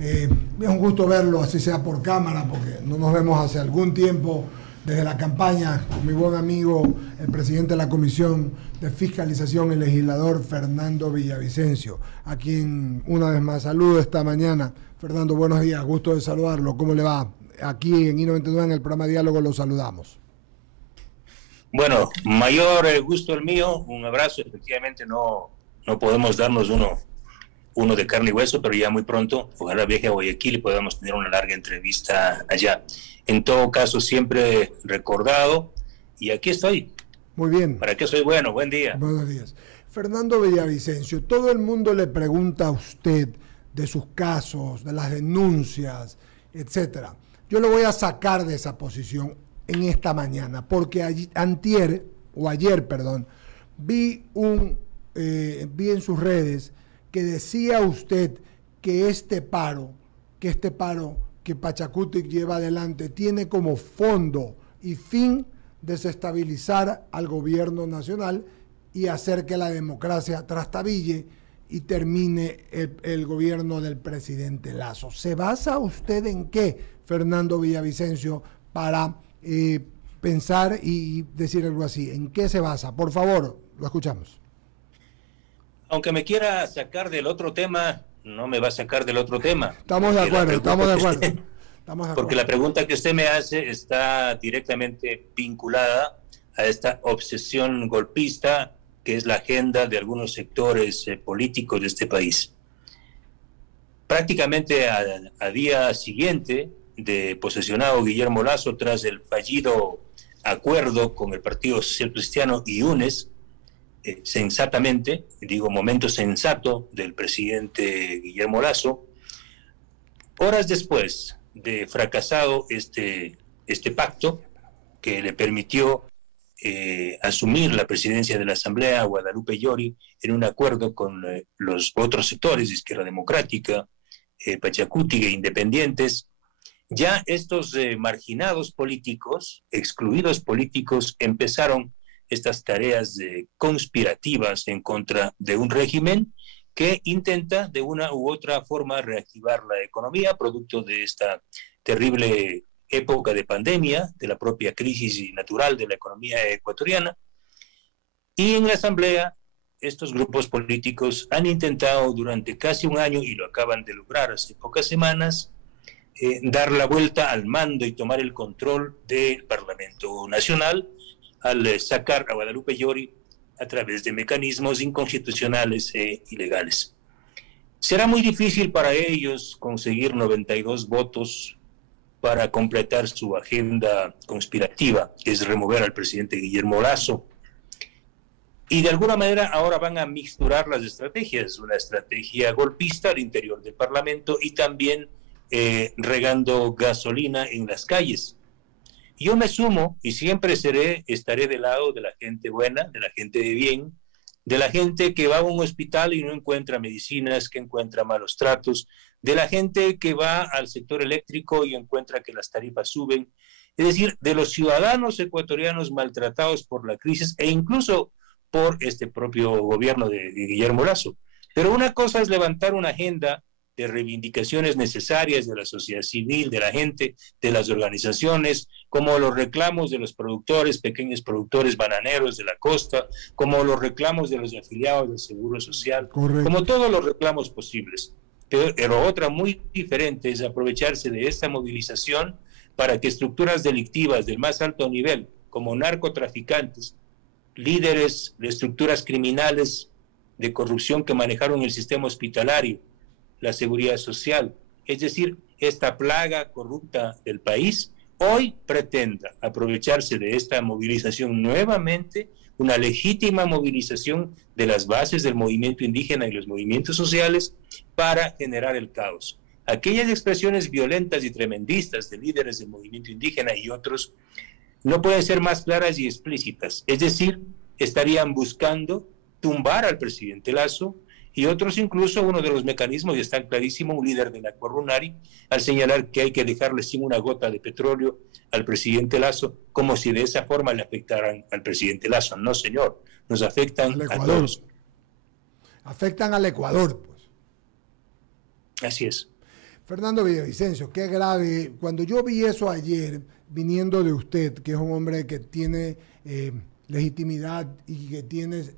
Es un gusto verlo, así sea por cámara, porque no nos vemos hace algún tiempo desde la campaña con mi buen amigo, el presidente de la Comisión de Fiscalización, el legislador Fernando Villavicencio, a quien una vez más saludo esta mañana. Fernando, buenos días, gusto de saludarlo. ¿Cómo le va? Aquí en I-99, en el programa Diálogo, lo saludamos. Bueno, mayor gusto el mío, un abrazo. Efectivamente no podemos darnos uno de carne y hueso, pero ya muy pronto, ojalá viaje a Guayaquil y podamos tener una larga entrevista allá. En todo caso, siempre recordado, y aquí estoy. Muy bien. ¿Para qué soy bueno? Buen día. Buenos días. Fernando Villavicencio, todo el mundo le pregunta a usted de sus casos, de las denuncias, etcétera. Yo lo voy a sacar de esa posición en esta mañana, porque ayer, vi en sus redes que decía usted que este paro que Pachakutik lleva adelante tiene como fondo y fin desestabilizar al gobierno nacional y hacer que la democracia trastabille y termine el gobierno del presidente Lasso. ¿Se basa usted en qué, Fernando Villavicencio, para pensar y decir algo así? ¿En qué se basa? Por favor, lo escuchamos. Aunque me quiera sacar del otro tema, no me va a sacar del otro tema. Estamos de acuerdo. Porque la pregunta que usted me hace está directamente vinculada a esta obsesión golpista que es la agenda de algunos sectores políticos de este país. Prácticamente a día siguiente de posesionado Guillermo Lasso tras el fallido acuerdo con el Partido Social Cristiano y UNES, sensatamente, digo momento sensato del presidente Guillermo Lasso, horas después de fracasado este pacto que le permitió asumir la presidencia de la Asamblea, Guadalupe Llori, en un acuerdo con los otros sectores de Izquierda Democrática, Pachakutik e independientes, ya estos marginados políticos, excluidos políticos, empezaron estas tareas conspirativas en contra de un régimen que intenta de una u otra forma reactivar la economía, producto de esta terrible época de pandemia, de la propia crisis natural de la economía ecuatoriana. Y en la Asamblea, estos grupos políticos han intentado durante casi un año, y lo acaban de lograr hace pocas semanas, dar la vuelta al mando y tomar el control del Parlamento Nacional al sacar a Guadalupe Llori a través de mecanismos inconstitucionales e ilegales. Será muy difícil para ellos conseguir 92 votos para completar su agenda conspirativa, que es remover al presidente Guillermo Lasso. Y de alguna manera ahora van a mixturar las estrategias, una estrategia golpista al interior del Parlamento y también regando gasolina en las calles. Yo me sumo y siempre estaré del lado de la gente buena, de la gente de bien, de la gente que va a un hospital y no encuentra medicinas, que encuentra malos tratos, de la gente que va al sector eléctrico y encuentra que las tarifas suben, es decir, de los ciudadanos ecuatorianos maltratados por la crisis e incluso por este propio gobierno de Guillermo Lasso. Pero una cosa es levantar una agenda de reivindicaciones necesarias de la sociedad civil, de la gente, de las organizaciones, como los reclamos de los productores, pequeños productores bananeros de la costa, como los reclamos de los afiliados del Seguro Social, correcto, como todos los reclamos posibles. Pero otra muy diferente es aprovecharse de esta movilización para que estructuras delictivas del más alto nivel, como narcotraficantes, líderes de estructuras criminales de corrupción que manejaron el sistema hospitalario, la seguridad social, es decir, esta plaga corrupta del país, hoy pretenda aprovecharse de esta movilización nuevamente, una legítima movilización de las bases del movimiento indígena y los movimientos sociales para generar el caos. Aquellas expresiones violentas y tremendistas de líderes del movimiento indígena y otros no pueden ser más claras y explícitas, es decir, estarían buscando tumbar al presidente Lasso, y otros incluso, uno de los mecanismos, y está clarísimo, un líder de la Corunari, al señalar que hay que dejarle sin una gota de petróleo al presidente Lasso, como si de esa forma le afectaran al presidente Lasso. No, señor, nos afectan a todos. Afectan al Ecuador, pues. Así es. Fernando Villavicencio, qué grave. Cuando yo vi eso ayer, viniendo de usted, que es un hombre que tiene legitimidad y que tiene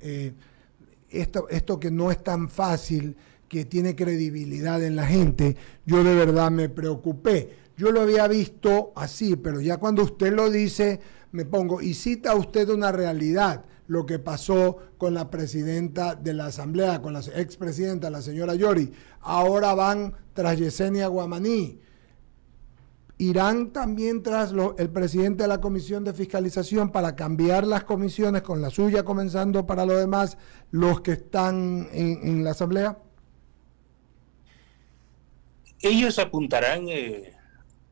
esto que no es tan fácil, que tiene credibilidad en la gente, yo de verdad me preocupé. Yo lo había visto así, pero ya cuando usted lo dice, me pongo, y cita usted una realidad, lo que pasó con la presidenta de la Asamblea, con la expresidenta, la señora Yori. Ahora van tras Yesenia Guamaní. Irán también tras el presidente de la Comisión de Fiscalización para cambiar las comisiones, con la suya comenzando para los demás, los que están en la Asamblea. Ellos apuntarán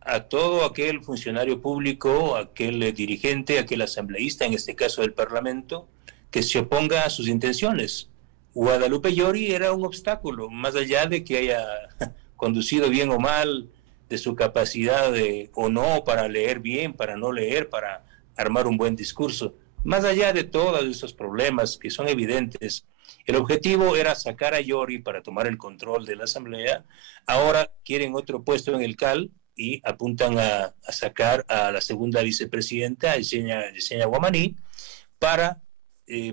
a todo aquel funcionario público, aquel dirigente, aquel asambleísta, en este caso del Parlamento, que se oponga a sus intenciones. Guadalupe Llori era un obstáculo, más allá de que haya conducido bien o mal, de su capacidad o no para leer bien, para no leer, para armar un buen discurso. Más allá de todos esos problemas que son evidentes, el objetivo era sacar a Llori para tomar el control de la Asamblea. Ahora quieren otro puesto en el CAL y apuntan a sacar a la segunda vicepresidenta, Yesenia Guamaní, para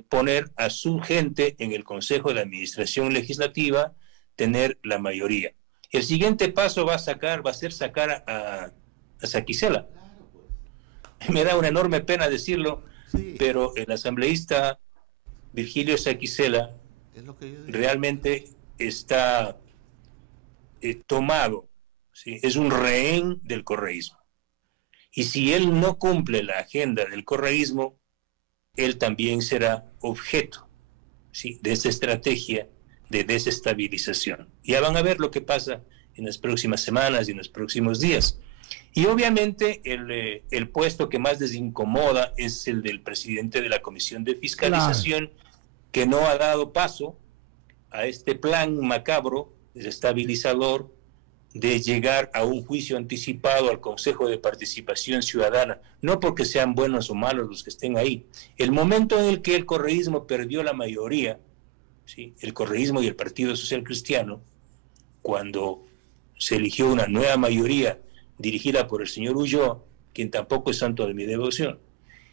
poner a su gente en el Consejo de Administración Legislativa, tener la mayoría. El siguiente paso va a ser sacar a Saquicela. Me da una enorme pena decirlo, sí, pero el asambleísta Virgilio Saquicela realmente está tomado, ¿sí? Es un rehén del correísmo. Y si él no cumple la agenda del correísmo, él también será objeto, ¿sí?, de esta estrategia de desestabilización. Ya van a ver lo que pasa en las próximas semanas y en los próximos días. Y obviamente el puesto que más les incomoda es el del presidente de la Comisión de Fiscalización, claro, que no ha dado paso a este plan macabro, desestabilizador, de llegar a un juicio anticipado al Consejo de Participación Ciudadana, no porque sean buenos o malos los que estén ahí. El momento en el que el correísmo perdió la mayoría, ¿sí?, el correísmo y el Partido Social Cristiano, cuando se eligió una nueva mayoría dirigida por el señor Ulloa, quien tampoco es santo de mi devoción.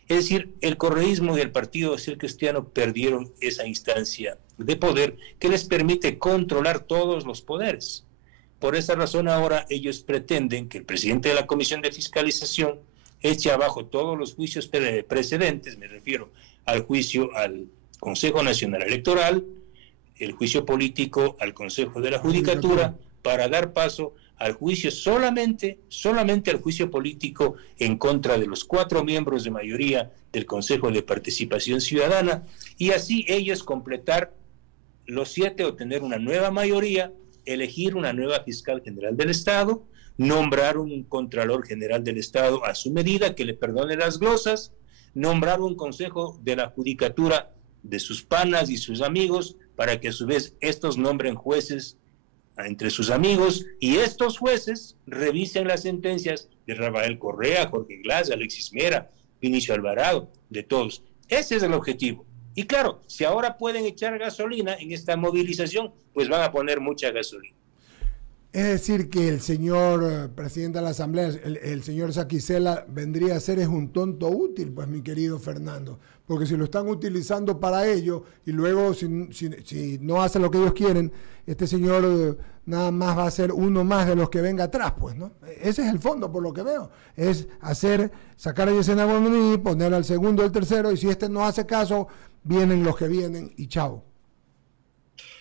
Es decir, el correísmo y el Partido Social Cristiano perdieron esa instancia de poder que les permite controlar todos los poderes. Por esa razón ahora ellos pretenden que el presidente de la Comisión de Fiscalización eche abajo todos los juicios precedentes, me refiero al juicio al Consejo Nacional Electoral, el juicio político al Consejo de la Judicatura, para dar paso al juicio solamente al juicio político en contra de los 4 miembros de mayoría del Consejo de Participación Ciudadana, y así ellos completar los 7 o tener una nueva mayoría, elegir una nueva fiscal general del Estado, nombrar un contralor general del Estado a su medida que le perdone las glosas, nombrar un Consejo de la Judicatura de sus panas y sus amigos para que a su vez estos nombren jueces entre sus amigos, y estos jueces revisen las sentencias de Rafael Correa, Jorge Glass, Alexis Mera, Vinicio Alvarado, de todos. Ese es el objetivo. Y claro, si ahora pueden echar gasolina en esta movilización, pues van a poner mucha gasolina. Es decir, que el señor presidente de la Asamblea, el señor Saquicela, vendría a ser es un tonto útil, pues, mi querido Fernando, porque si lo están utilizando para ello y luego si no hacen lo que ellos quieren, este señor nada más va a ser uno más de los que venga atrás, pues, ¿no? Ese es el fondo, por lo que veo, es sacar a Yesenia Guamaní, poner al segundo, al tercero, y si este no hace caso, vienen los que vienen y chao.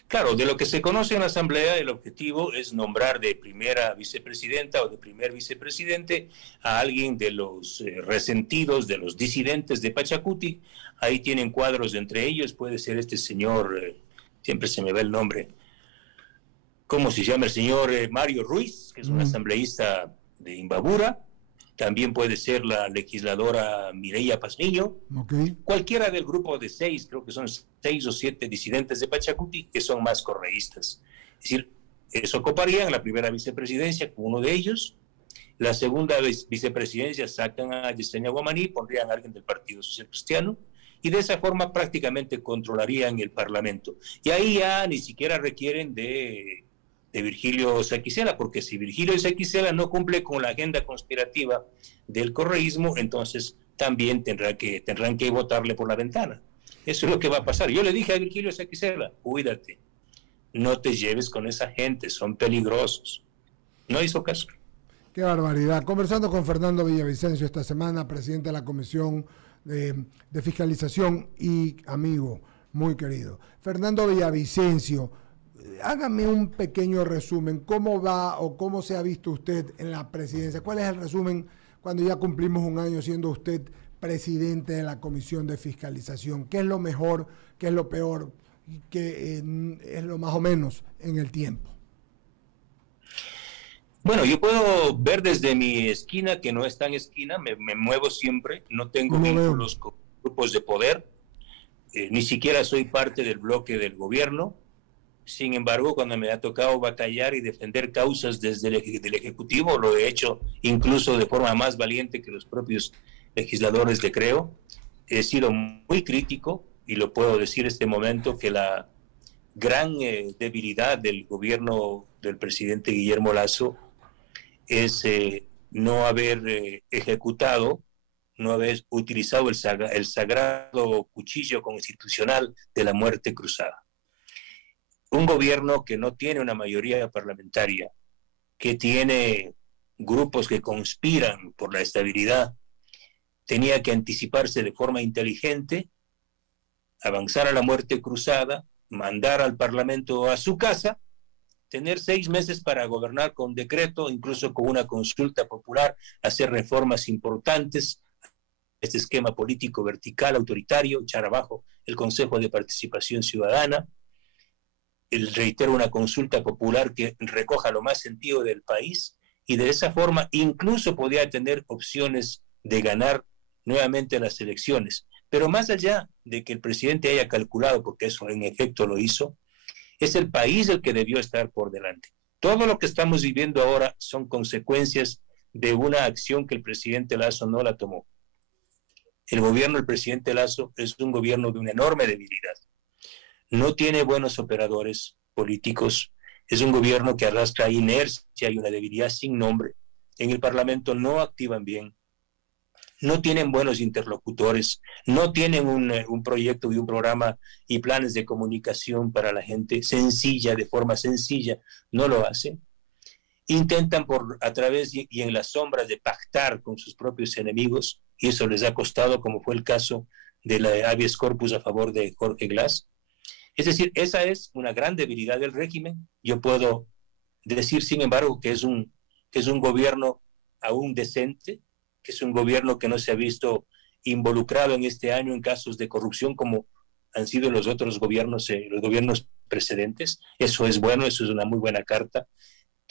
Claro, de lo que se conoce en la Asamblea, el objetivo es nombrar de primera vicepresidenta o de primer vicepresidente a alguien de los resentidos, de los disidentes de Pachacuti. Ahí tienen cuadros entre ellos, puede ser este señor, siempre se me va el nombre, ¿cómo se llama? El señor Mario Ruiz, que es un asambleísta de Imbabura. También puede ser la legisladora Mireya Pazmiño. Okay. Cualquiera del grupo de 6, creo que son 6 o 7 disidentes de Pachacuti, que son más correístas. Es decir, eso ocuparían la primera vicepresidencia con uno de ellos. La segunda vicepresidencia sacan a Yesenia Guamaní, pondrían a alguien del Partido Social Cristiano, y de esa forma prácticamente controlarían el Parlamento. Y ahí ya ni siquiera requieren de de Virgilio Saquicela, porque si Virgilio Saquicela no cumple con la agenda conspirativa del correísmo, entonces también tendrán que votarle por la ventana. Eso es lo que va a pasar. Yo le dije a Virgilio Saquicela, cuídate, no te lleves con esa gente, son peligrosos. No hizo caso. Qué barbaridad. Conversando con Fernando Villavicencio esta semana, presidente de la Comisión de Fiscalización y amigo muy querido. Fernando Villavicencio, hágame un pequeño resumen. ¿Cómo va o cómo se ha visto usted en la presidencia? ¿Cuál es el resumen cuando ya cumplimos un año siendo usted presidente de la Comisión de Fiscalización? ¿Qué es lo mejor, qué es lo peor, qué es lo más o menos en el tiempo? Bueno, yo puedo ver desde mi esquina, que no es tan esquina, me muevo siempre, no tengo vínculos con grupos de poder, ni siquiera soy parte del bloque del gobierno. Sin embargo, cuando me ha tocado batallar y defender causas desde el Ejecutivo, lo he hecho incluso de forma más valiente que los propios legisladores de Creo. He sido muy crítico, y lo puedo decir en este momento, que la gran debilidad del gobierno del presidente Guillermo Lasso es no haber ejecutado, no haber utilizado el sagrado cuchillo constitucional de la muerte cruzada. Un gobierno que no tiene una mayoría parlamentaria, que tiene grupos que conspiran por la estabilidad, tenía que anticiparse de forma inteligente, avanzar a la muerte cruzada, mandar al Parlamento a su casa, tener 6 meses para gobernar con decreto, incluso con una consulta popular, hacer reformas importantes, este esquema político vertical, autoritario, echar abajo el Consejo de Participación Ciudadana, reitero, una consulta popular que recoja lo más sentido del país, y de esa forma incluso podía tener opciones de ganar nuevamente las elecciones. Pero más allá de que el presidente haya calculado, porque eso en efecto lo hizo, es el país el que debió estar por delante. Todo lo que estamos viviendo ahora son consecuencias de una acción que el presidente Lasso no la tomó. El gobierno del presidente Lasso es un gobierno de una enorme debilidad. No tiene buenos operadores políticos, es un gobierno que arrastra inercia y una debilidad sin nombre. En el Parlamento no activan bien, no tienen buenos interlocutores, no tienen un proyecto y un programa y planes de comunicación para la gente sencilla, de forma sencilla, no lo hacen. Intentan a través y en las sombras de pactar con sus propios enemigos, y eso les ha costado, como fue el caso de la habeas corpus a favor de Jorge Glass. Es decir, esa es una gran debilidad del régimen. Yo puedo decir, sin embargo, que es un gobierno aún decente, que es un gobierno que no se ha visto involucrado en este año en casos de corrupción como han sido los otros gobiernos, los gobiernos precedentes. Eso es bueno, eso es una muy buena carta.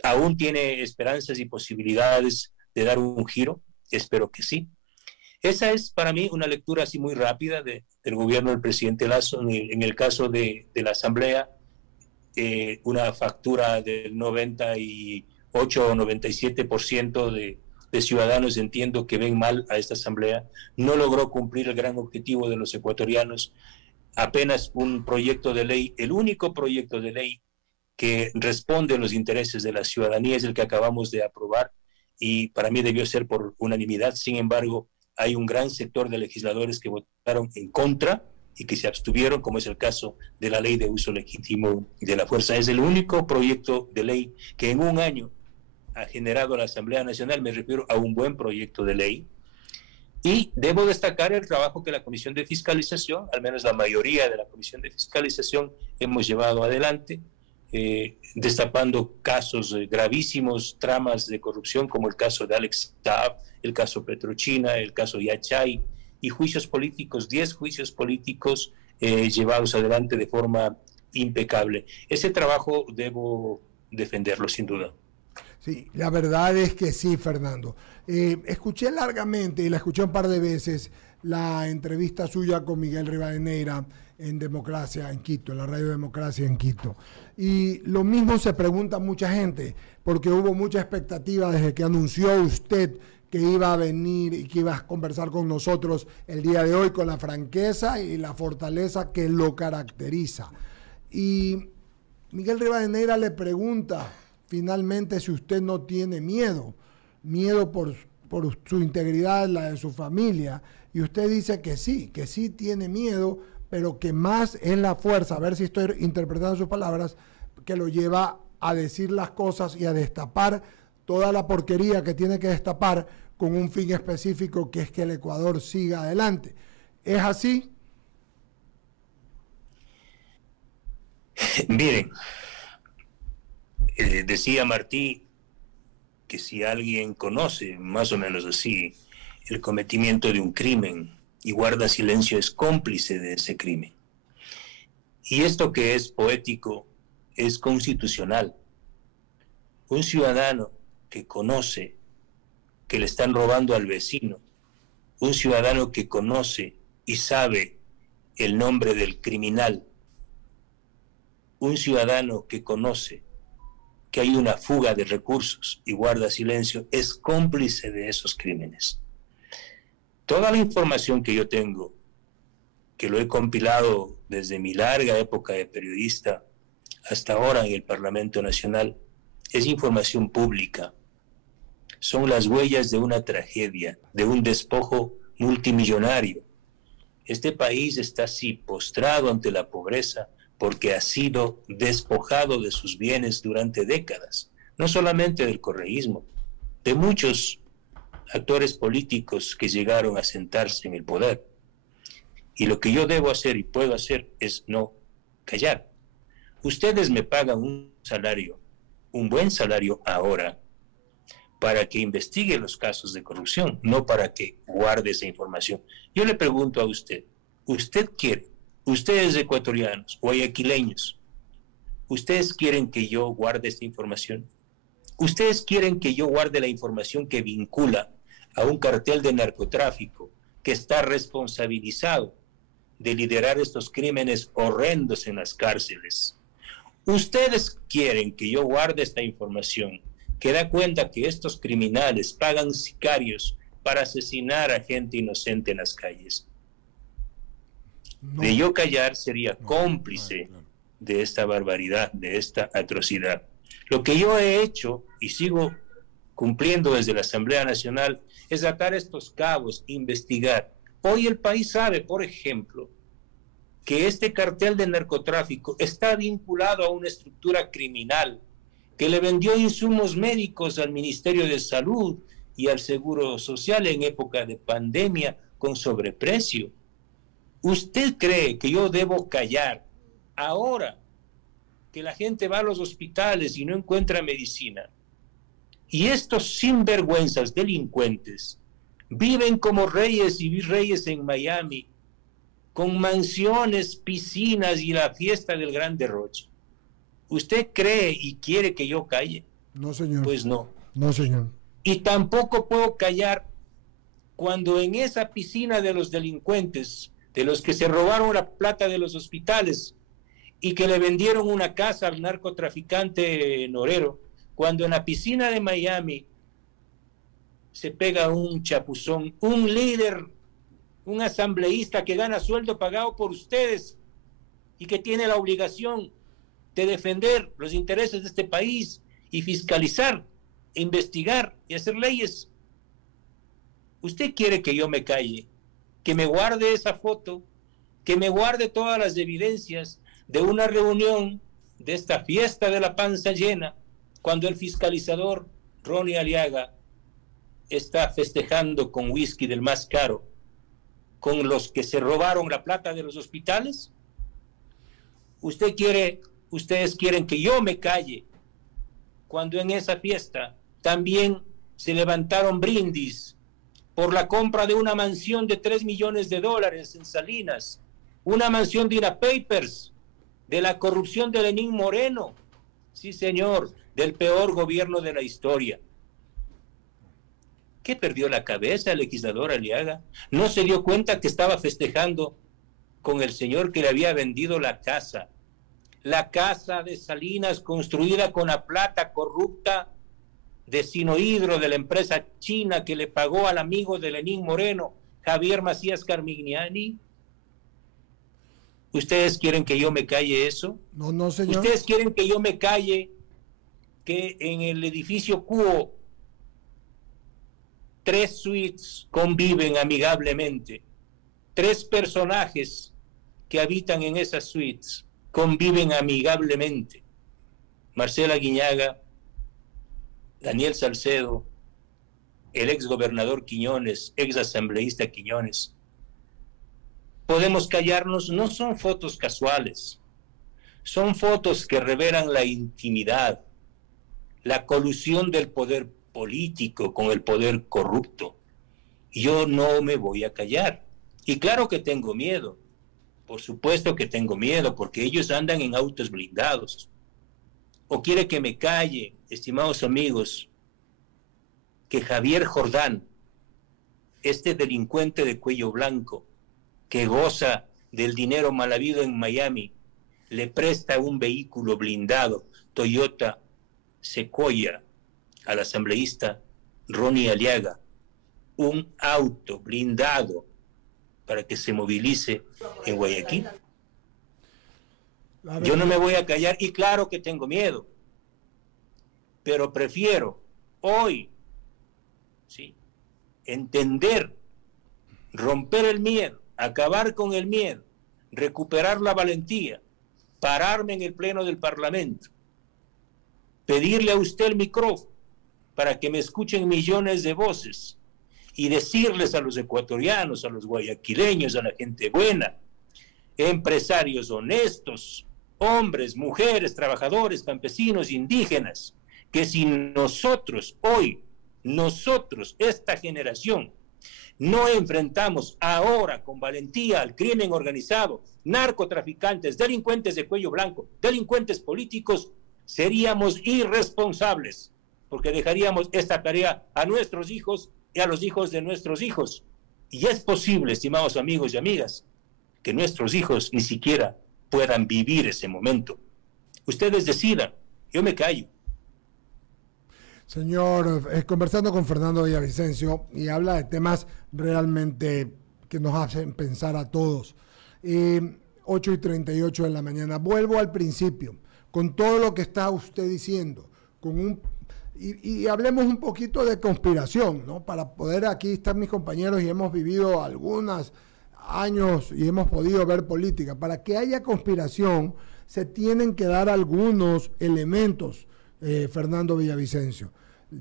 Aún tiene esperanzas y posibilidades de dar un giro, espero que sí. Esa es para mí una lectura así muy rápida del gobierno del presidente Lasso. En el caso de la Asamblea, una factura del 98 o 97% de ciudadanos, entiendo, que ven mal a esta Asamblea. No logró cumplir el gran objetivo de los ecuatorianos. Apenas un proyecto de ley, el único proyecto de ley que responde a los intereses de la ciudadanía es el que acabamos de aprobar, y para mí debió ser por unanimidad. Sin embargo, hay un gran sector de legisladores que votaron en contra y que se abstuvieron, como es el caso de la ley de uso legítimo de la fuerza. Es el único proyecto de ley que en un año ha generado la Asamblea Nacional. Me refiero a un buen proyecto de ley. Y debo destacar el trabajo que la Comisión de Fiscalización, al menos la mayoría de la Comisión de Fiscalización, hemos llevado adelante, destapando casos gravísimos, tramas de corrupción como el caso de Alex Saab, el caso Petrochina, el caso Yachay, y juicios políticos, 10 juicios políticos llevados adelante de forma impecable. Ese trabajo debo defenderlo sin duda. Sí, la verdad es que sí, Fernando. Escuché largamente, y la escuché un par de veces, la entrevista suya con Miguel Rivadeneira en Democracia en Quito, en la Radio Democracia en Quito. Y lo mismo se pregunta mucha gente, porque hubo mucha expectativa desde que anunció usted que iba a venir y que iba a conversar con nosotros el día de hoy, con la franqueza y la fortaleza que lo caracteriza. Y Miguel Rivadeneira le pregunta finalmente si usted no tiene miedo por su integridad, la de su familia, y usted dice que sí tiene miedo, pero que más es la fuerza, a ver si estoy interpretando sus palabras, que lo lleva a decir las cosas y a destapar toda la porquería que tiene que destapar con un fin específico, que es que el Ecuador siga adelante. ¿Es así? Miren, decía Martí que si alguien conoce, más o menos así, el cometimiento de un crimen y guarda silencio, es cómplice de ese crimen. Y esto que es poético es constitucional. Un ciudadano que conoce que le están robando al vecino, un ciudadano que conoce y sabe el nombre del criminal, un ciudadano que conoce que hay una fuga de recursos y guarda silencio, es cómplice de esos crímenes. Toda la información que yo tengo, que lo he compilado desde mi larga época de periodista hasta ahora en el Parlamento Nacional, es información pública. Son las huellas de una tragedia, de un despojo multimillonario. Este país está así postrado ante la pobreza porque ha sido despojado de sus bienes durante décadas, no solamente del correísmo, de muchos actores políticos que llegaron a sentarse en el poder. Y lo que yo debo hacer y puedo hacer es no callar. Ustedes me pagan un salario, un buen salario ahora, para que investigue los casos de corrupción, no para que guarde esa información. Yo le pregunto a usted, ¿usted quiere, ustedes ecuatorianos, guayaquileños, ustedes quieren que yo guarde esta información? ¿Ustedes quieren que yo guarde la información que vincula a un cartel de narcotráfico que está responsabilizado de liderar estos crímenes horrendos en las cárceles? ¿Ustedes quieren que yo guarde esta información que da cuenta que estos criminales pagan sicarios para asesinar a gente inocente en las calles? No. De yo callar sería cómplice de esta barbaridad, de esta atrocidad. Lo que yo he hecho y sigo cumpliendo desde la Asamblea Nacional es atar estos cabos, investigar. Hoy el país sabe, por ejemplo, que este cartel de narcotráfico está vinculado a una estructura criminal que le vendió insumos médicos al Ministerio de Salud y al Seguro Social en época de pandemia con sobreprecio. ¿Usted cree que yo debo callar ahora que la gente va a los hospitales y no encuentra medicina? Y estos sinvergüenzas delincuentes viven como reyes y virreyes en Miami, con mansiones, piscinas y la fiesta del gran derroche. ¿Usted cree y quiere que yo calle? No, señor. Pues no. No, señor. Y tampoco puedo callar cuando en esa piscina de los delincuentes, de los que se robaron la plata de los hospitales y que le vendieron una casa al narcotraficante Norero, cuando en la piscina de Miami se pega un chapuzón, un líder, un asambleísta que gana sueldo pagado por ustedes y que tiene la obligación de defender los intereses de este país y fiscalizar, investigar y hacer leyes. ¿Usted quiere que yo me calle, que me guarde esa foto, que me guarde todas las evidencias de una reunión, de esta fiesta de la panza llena, cuando el fiscalizador Ronnie Aliaga está festejando con whisky del más caro con los que se robaron la plata de los hospitales? Ustedes quieren que yo me calle cuando en esa fiesta también se levantaron brindis por la compra de una mansión de $3 millones en Salinas, una mansión de Ira Papers, de la corrupción de Lenín Moreno, sí señor, del peor gobierno de la historia? ¿Qué perdió la cabeza el legislador Aliaga? ¿No se dio cuenta que estaba festejando con el señor que le había vendido la casa de Salinas construida con la plata corrupta de Sinohidro, de la empresa china que le pagó al amigo de Lenín Moreno, Javier Macías Carmignani? ¿Ustedes quieren que yo me calle eso? No, no, señor. ¿Ustedes quieren que yo me calle que en el edificio Cuo 3 suites conviven amigablemente? 3 personajes que habitan en esas suites conviven amigablemente. Marcela Guiñaga, Daniel Salcedo, el ex gobernador Quiñones, ex asambleísta Quiñones. ¿Podemos callarnos? No son fotos casuales, son fotos que revelan la intimidad, la colusión del poder político con el poder corrupto. Yo no me voy a callar. Y claro que tengo miedo, por supuesto que tengo miedo, porque ellos andan en autos blindados. ¿O quiere que me calle, estimados amigos, que Javier Jordán, este delincuente de cuello blanco, que goza del dinero mal habido en Miami, le presta un vehículo blindado Toyota Sequoia al asambleísta Ronnie Aliaga, un auto blindado para que se movilice en Guayaquil? Yo no me voy a callar, y claro que tengo miedo, pero prefiero hoy, ¿sí?, entender, romper el miedo, acabar con el miedo, recuperar la valentía, pararme en el pleno del Parlamento, pedirle a usted el micrófono para que me escuchen millones de voces y decirles a los ecuatorianos, a los guayaquileños, a la gente buena, empresarios honestos, hombres, mujeres, trabajadores, campesinos, indígenas, que si nosotros hoy, esta generación, no enfrentamos ahora con valentía al crimen organizado, narcotraficantes, delincuentes de cuello blanco, delincuentes políticos, seríamos irresponsables, porque dejaríamos esta tarea a nuestros hijos y a los hijos de nuestros hijos. Y es posible, estimados amigos y amigas, que nuestros hijos ni siquiera puedan vivir ese momento. Ustedes decidan, yo me callo. Señor, conversando con Fernando Villavicencio, y habla de temas realmente que nos hacen pensar a todos. 8:38 de la mañana. Vuelvo al principio, con todo lo que está usted diciendo, y hablemos un poquito de conspiración, ¿no? Para poder, aquí están mis compañeros y hemos vivido algunos años y hemos podido ver política. Para que haya conspiración se tienen que dar algunos elementos, Fernando Villavicencio.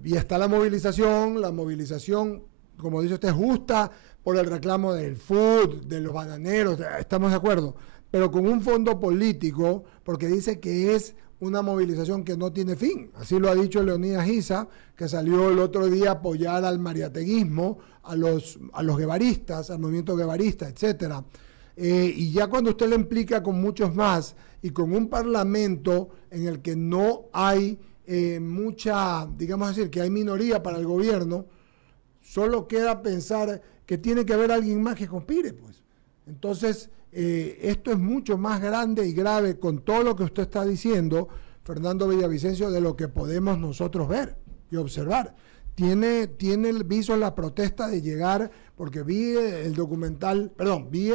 Y está la movilización, como dice usted, es justa por el reclamo del food, de los bananeros, estamos de acuerdo, pero con un fondo político, porque dice que es una movilización que no tiene fin. Así lo ha dicho Leonidas Issa, que salió el otro día a apoyar al mariateguismo, a los guevaristas, al movimiento guevarista, etcétera. Y ya cuando usted lo implica con muchos más y con un parlamento en el que no hay mucha, digamos decir, que hay minoría para el gobierno, solo queda pensar que tiene que haber alguien más que conspire, pues. Entonces, esto es mucho más grande y grave con todo lo que usted está diciendo, Fernando Villavicencio, de lo que podemos nosotros ver y observar. Viso la protesta de llegar, porque vi el documental, perdón, vi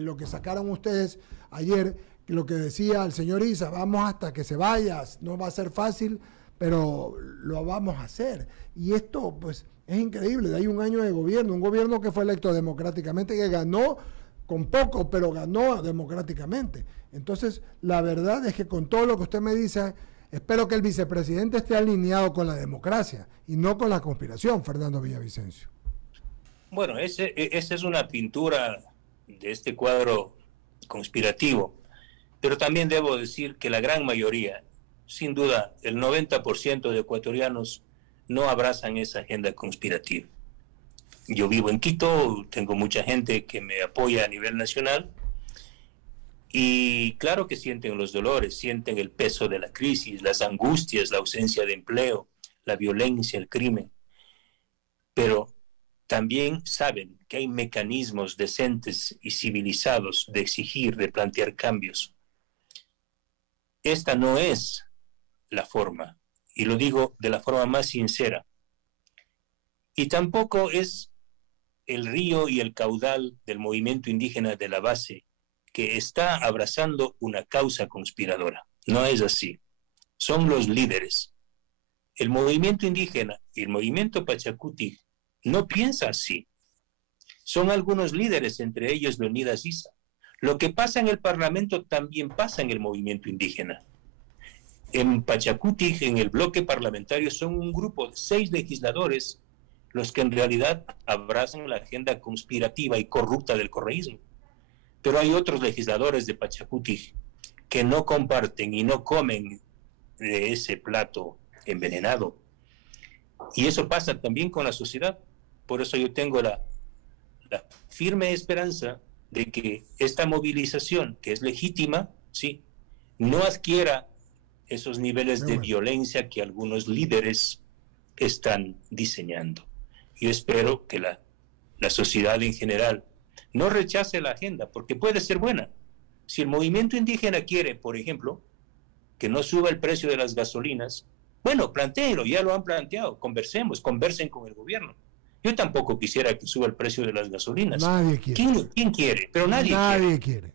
lo que sacaron ustedes ayer, lo que decía el señor Issa, vamos hasta que se vaya, no va a ser fácil, pero lo vamos a hacer. Y esto, pues, es increíble. Hay un año de gobierno, un gobierno que fue electo democráticamente, que ganó con poco, pero ganó democráticamente. Entonces, la verdad es que con todo lo que usted me dice, espero que el vicepresidente esté alineado con la democracia y no con la conspiración, Fernando Villavicencio. Bueno, esa es una pintura de este cuadro conspirativo, pero también debo decir que la gran mayoría, sin duda, el 90% de ecuatorianos no abrazan esa agenda conspirativa. Yo vivo en Quito, tengo mucha gente que me apoya a nivel nacional y claro que sienten los dolores, sienten el peso de la crisis, las angustias, la ausencia de empleo, la violencia, el crimen, pero también saben que hay mecanismos decentes y civilizados de exigir, de plantear cambios. Esta no es la forma, y lo digo de la forma más sincera, y tampoco es el río y el caudal del movimiento indígena de la base que está abrazando una causa conspiradora. No es así. Son los líderes. El movimiento indígena y el movimiento Pachacuti no piensa así. Son algunos líderes, entre ellos Leonidas Issa. Lo que pasa en el Parlamento también pasa en el movimiento indígena. En Pachacuti, en el bloque parlamentario, son un grupo de 6 legisladores los que en realidad abrazan la agenda conspirativa y corrupta del correísmo. Pero hay otros legisladores de Pachacuti que no comparten y no comen de ese plato envenenado. Y eso pasa también con la sociedad. Por eso yo tengo la firme esperanza de que esta movilización, que es legítima, sí, no adquiera esos niveles de violencia que algunos líderes están diseñando. Yo espero que la sociedad en general no rechace la agenda, porque puede ser buena. Si el movimiento indígena quiere, por ejemplo, que no suba el precio de las gasolinas, bueno, plantéenlo, ya lo han planteado, conversen con el gobierno. Yo tampoco quisiera que suba el precio de las gasolinas. Nadie quiere. ¿Quién quiere? Pero nadie quiere.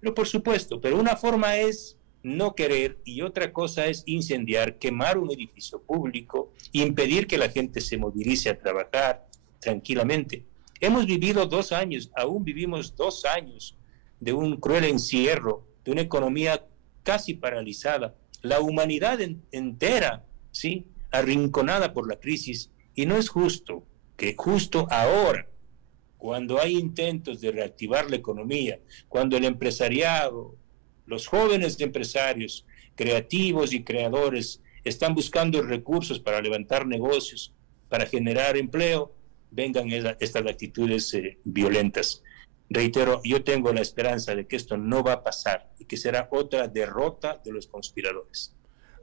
Pero por supuesto, pero una forma es no querer y otra cosa es incendiar, quemar un edificio público, impedir que la gente se movilice a trabajar tranquilamente. Hemos vivido 2 años, aún vivimos 2 años de un cruel encierro, de una economía casi paralizada, la humanidad entera, ¿sí?, arrinconada por la crisis, y no es justo que justo ahora, cuando hay intentos de reactivar la economía, cuando el empresariado, los jóvenes empresarios, creativos y creadores, están buscando recursos para levantar negocios, para generar empleo, vengan estas actitudes violentas. Reitero, yo tengo la esperanza de que esto no va a pasar y que será otra derrota de los conspiradores.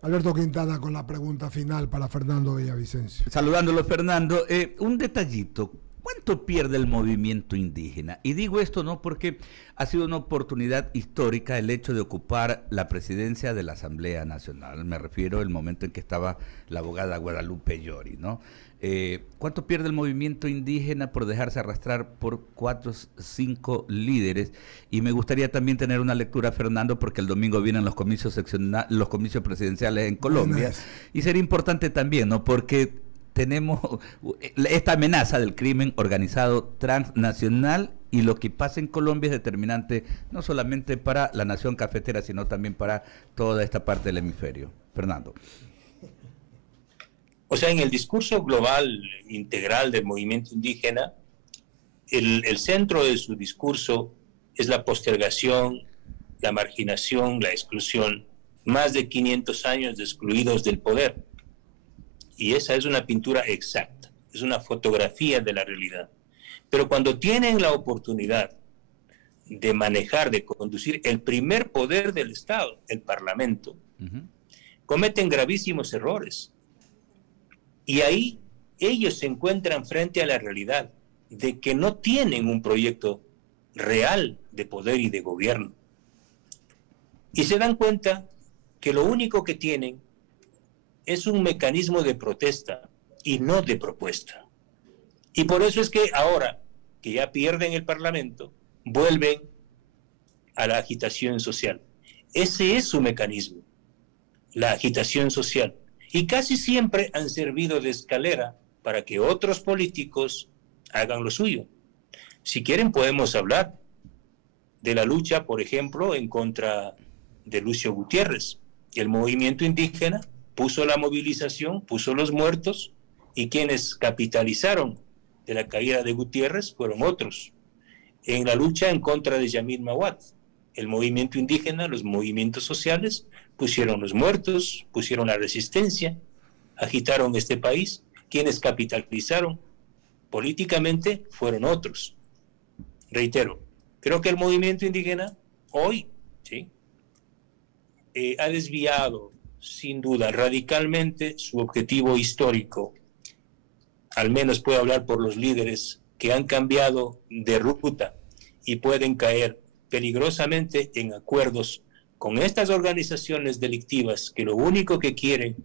Alberto Quintana con la pregunta final para Fernando Villavicencio. Saludándolo, Fernando. Un detallito. ¿Cuánto pierde el movimiento indígena? Y digo esto no porque ha sido una oportunidad histórica el hecho de ocupar la presidencia de la Asamblea Nacional. Me refiero al momento en que estaba la abogada Guadalupe Llori, ¿no? ¿Cuánto pierde el movimiento indígena por dejarse arrastrar por 4 o 5 líderes? Y me gustaría también tener una lectura, Fernando, porque el domingo vienen los comicios presidenciales en Colombia. Y sería importante también, ¿no? Porque tenemos esta amenaza del crimen organizado transnacional, y lo que pasa en Colombia es determinante no solamente para la nación cafetera, sino también para toda esta parte del hemisferio. Fernando. O sea, en el discurso global integral del movimiento indígena, el centro de su discurso es la postergación, la marginación, la exclusión. Más de 500 años de excluidos del poder. Y esa es una pintura exacta, es una fotografía de la realidad. Pero cuando tienen la oportunidad de manejar, de conducir el primer poder del Estado, el Parlamento, cometen gravísimos errores. Y ahí ellos se encuentran frente a la realidad de que no tienen un proyecto real de poder y de gobierno. Y se dan cuenta que lo único que tienen es un mecanismo de protesta y no de propuesta. Y por eso es que ahora que ya pierden el Parlamento, vuelven a la agitación social. Ese es su mecanismo, la agitación social. Y casi siempre han servido de escalera para que otros políticos hagan lo suyo. Si quieren podemos hablar de la lucha, por ejemplo, en contra de Lucio Gutiérrez. El movimiento indígena puso la movilización, puso los muertos, y quienes capitalizaron de la caída de Gutiérrez fueron otros. En la lucha en contra de Yamil Mawad, el movimiento indígena, los movimientos sociales, pusieron los muertos, pusieron la resistencia, agitaron este país. Quienes capitalizaron políticamente fueron otros. Reitero, creo que el movimiento indígena hoy, ¿sí?, ha desviado sin duda radicalmente su objetivo histórico. Al menos puedo hablar por los líderes que han cambiado de ruta y pueden caer peligrosamente en acuerdos con estas organizaciones delictivas que lo único que quieren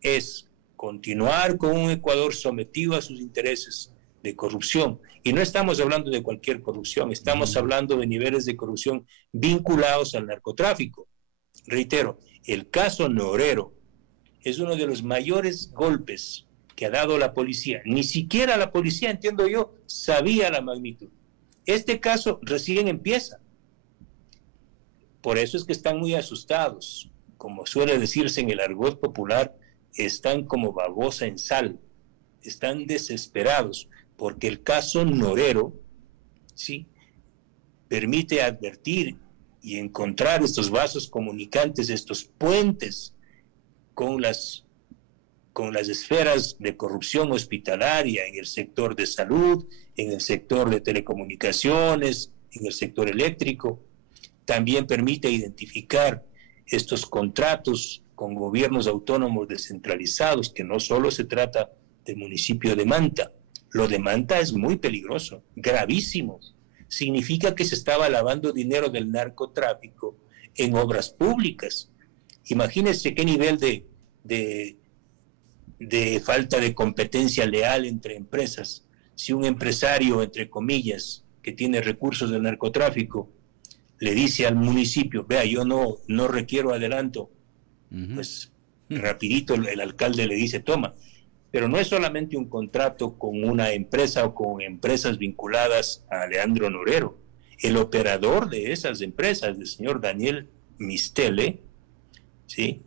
es continuar con un Ecuador sometido a sus intereses de corrupción. Y no estamos hablando de cualquier corrupción, estamos hablando de niveles de corrupción vinculados al narcotráfico. Reitero, el caso Norero es uno de los mayores golpes que ha dado la policía. Ni siquiera la policía, entiendo yo, sabía la magnitud. Este caso recién empieza. Por eso es que están muy asustados. Como suele decirse en el argot popular, están como babosa en sal. Están desesperados porque el caso Norero, ¿sí?, permite advertir y encontrar estos vasos comunicantes, estos puentes con las esferas de corrupción hospitalaria en el sector de salud, en el sector de telecomunicaciones, en el sector eléctrico. También permite identificar estos contratos con gobiernos autónomos descentralizados, que no solo se trata del municipio de Manta. Lo de Manta es muy peligroso, gravísimo. Significa que se estaba lavando dinero del narcotráfico en obras públicas. Imagínense qué nivel de falta de competencia leal entre empresas. Si un empresario, entre comillas, que tiene recursos del narcotráfico, le dice al municipio, vea, yo no requiero adelanto, pues rapidito el alcalde le dice, toma. Pero no es solamente un contrato con una empresa o con empresas vinculadas a Leandro Norero. El operador de esas empresas, el señor Daniel Mistele, ¿sí?,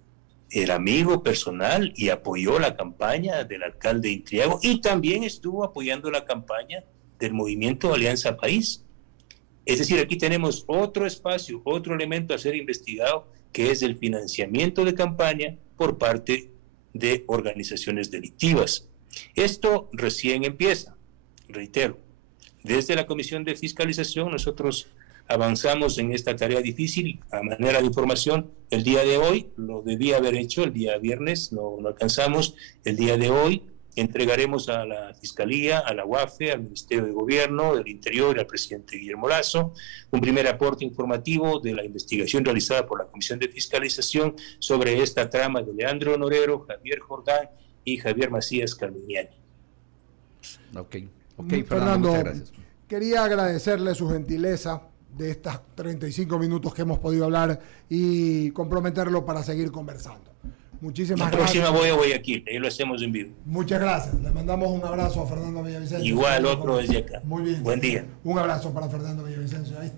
era amigo personal y apoyó la campaña del alcalde Intriago y también estuvo apoyando la campaña del movimiento Alianza País. Es decir, aquí tenemos otro espacio, otro elemento a ser investigado, que es el financiamiento de campaña por parte de organizaciones delictivas. Esto recién empieza, reitero. Desde la Comisión de Fiscalización nosotros avanzamos en esta tarea difícil a manera de información. El día de hoy, lo debía haber hecho el día viernes, no alcanzamos. El día de hoy entregaremos a la Fiscalía, a la UAFE, al Ministerio de Gobierno, del Interior y al presidente Guillermo Lasso un primer aporte informativo de la investigación realizada por la Comisión de Fiscalización sobre esta trama de Leandro Norero, Javier Jordán y Javier Macías Carminiani. Ok, Fernando, muchas gracias. Quería agradecerle su gentileza de estas 35 minutos que hemos podido hablar y comprometerlo para seguir conversando. Muchísimas gracias. La próxima voy a Guayaquil, ahí lo hacemos en vivo. Muchas gracias. Le mandamos un abrazo a Fernando Villavicencio. Igual otro desde acá. Muy bien. Buen día. Un abrazo para Fernando Villavicencio. Ahí está.